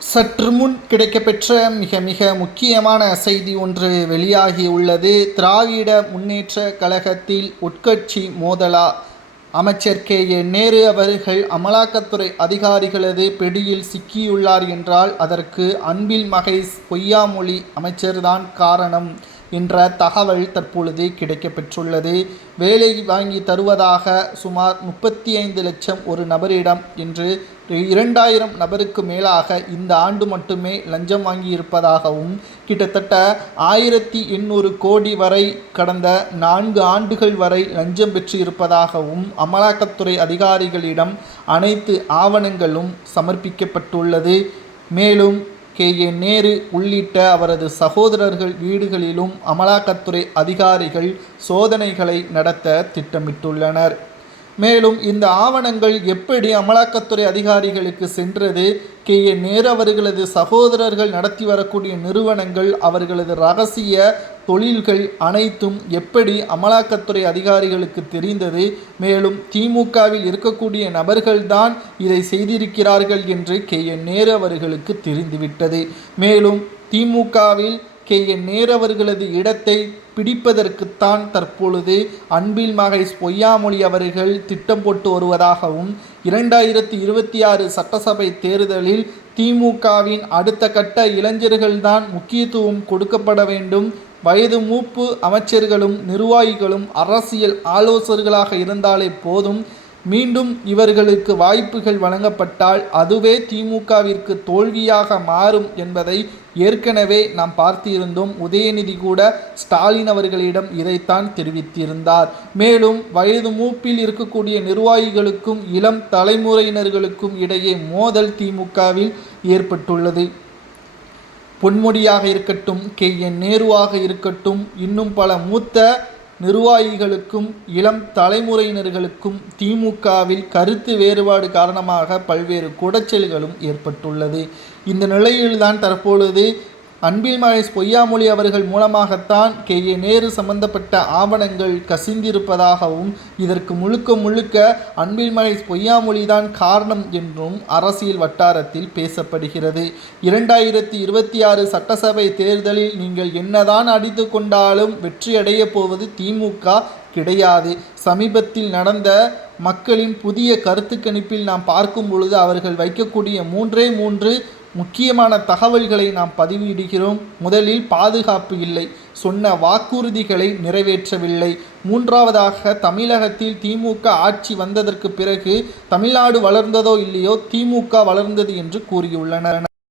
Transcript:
சற்று முன் கிடைக்கப்பெற்ற மிக மிக முக்கியமான செய்தி ஒன்று வெளியாகியுள்ளது. திராவிட முன்னேற்ற கழகத்தில் உட்கட்சி மோதலா? அமைச்சர் நேரு அவர்கள் அமலாக்கத்துறை அதிகாரிகளது பிடியில் சிக்கியுள்ளார் என்றால் அதற்கு அன்பில் மகேஷ் பொய்யாமொழி அமைச்சர்தான் காரணம் என்ற தகவல் தற்பொழுது கிடைக்கப்பெற்றுள்ளது. வேலை வாங்கி தருவதாக சுமார் 35 லட்சம் ஒரு நபரிடம் என்று 2000 நபருக்கு மேலாக இந்த ஆண்டு மட்டுமே லஞ்சம் வாங்கியிருப்பதாகவும், கிட்டத்தட்ட 1800 கோடி வரை கடந்த 4 ஆண்டுகள் வரை லஞ்சம் பெற்றிருப்பதாகவும் அமலாக்கத்துறை அதிகாரிகளிடம் அனைத்து ஆவணங்களும் சமர்ப்பிக்கப்பட்டுள்ளது. மேலும் நேரு உள்ளிட்ட அவரது சகோதரர்கள் வீடுகளிலும் அமலாக்கத்துறை அதிகாரிகள் சோதனைகளை நடத்த திட்டமிட்டுள்ளனர். மேலும் இந்த ஆவணங்கள் எப்படி அமலாக்கத்துறை அதிகாரிகளுக்கு சென்றது? நேரு அவர்களது சகோதரர்கள் நடத்தி வரக்கூடிய நிறுவனங்கள், அவர்களது இரகசிய தொழில்கள் அனைத்தும் எப்படி அமலாக்கத்துறை அதிகாரிகளுக்கு தெரிந்தது? மேலும் திமுகவில் இருக்கக்கூடிய நபர்கள்தான் இதை செய்திருக்கிறார்கள் என்று நேரு அவர்களுக்கு தெரிந்துவிட்டது. மேலும் திமுகவில் நேரு அவர்களது இடத்தை பிடிப்பதற்குத்தான் தற்பொழுது அன்பில் மகேஷ் பொய்யாமொழி அவர்கள் திட்டம் போட்டு வருவதாகவும், 2026 சட்டசபை தேர்தலில் திமுகவின் அடுத்த கட்ட இளைஞர்கள்தான் முக்கியத்துவம் கொடுக்கப்பட வேண்டும், வயது மூப்பு அமைச்சர்களும் நிர்வாகிகளும் அரசியல் ஆலோசகர்களாக இருந்தாலே போதும், மீண்டும் இவர்களுக்கு வாய்ப்புகள் வழங்கப்பட்டால் அதுவே திமுகவிற்கு தோல்வியாக மாறும் என்பதை ஏற்கனவே நாம் பார்த்திருந்தோம். உதயநிதி கூட ஸ்டாலின் அவர்களிடம் இதைத்தான் தெரிவித்திருந்தார். மேலும் வயது மூப்பில் இருக்கக்கூடிய நிர்வாகிகளுக்கும் இளம் தலைமுறையினர்களுக்கும் இடையே மோதல் திமுகவில் ஏற்பட்டுள்ளது. பொன்முடியாக இருக்கட்டும், நேருவாக இருக்கட்டும், இன்னும் பல மூத்த நிர்வாகிகளுக்கும் இளம் தலைமுறையினர்களுக்கும் திமுகவில் கருத்து வேறுபாடு காரணமாக பல்வேறு குடைச்சல்களும் ஏற்பட்டுள்ளது. இந்த நிலையில்தான் தற்பொழுது அன்பில் மகேஷ் பொய்யாமொழி அவர்கள் மூலமாகத்தான் நேரு சம்பந்தப்பட்ட ஆவணங்கள் கசிந்திருப்பதாகவும், இதற்கு முழுக்க முழுக்க அன்பில் மகேஷ் பொய்யாமொழி தான் காரணம் என்றும் அரசியல் வட்டாரத்தில் பேசப்படுகிறது. 2026 சட்டசபை தேர்தலில் நீங்கள் என்னதான் அடித்து கொண்டாலும் வெற்றியடைய போவது திமுக கிடையாது. சமீபத்தில் நடந்த மக்களின் புதிய கருத்து கணிப்பில் நாம் பார்க்கும் பொழுது அவர்கள் வைக்கக்கூடிய 3 முக்கியமான தகவல்களை நாம் பதிவிடுகிறோம். முதலில் பாதுகாப்பு இல்லை, சொன்ன வாக்குறுதிகளை நிறைவேற்றவில்லை. மூன்றாவதாக தமிழகத்தில் திமுக ஆட்சி வந்ததற்கு பிறகு தமிழ்நாடு வளர்ந்ததோ இல்லையோ திமுக வளர்ந்தது என்று கூறியுள்ளனர்.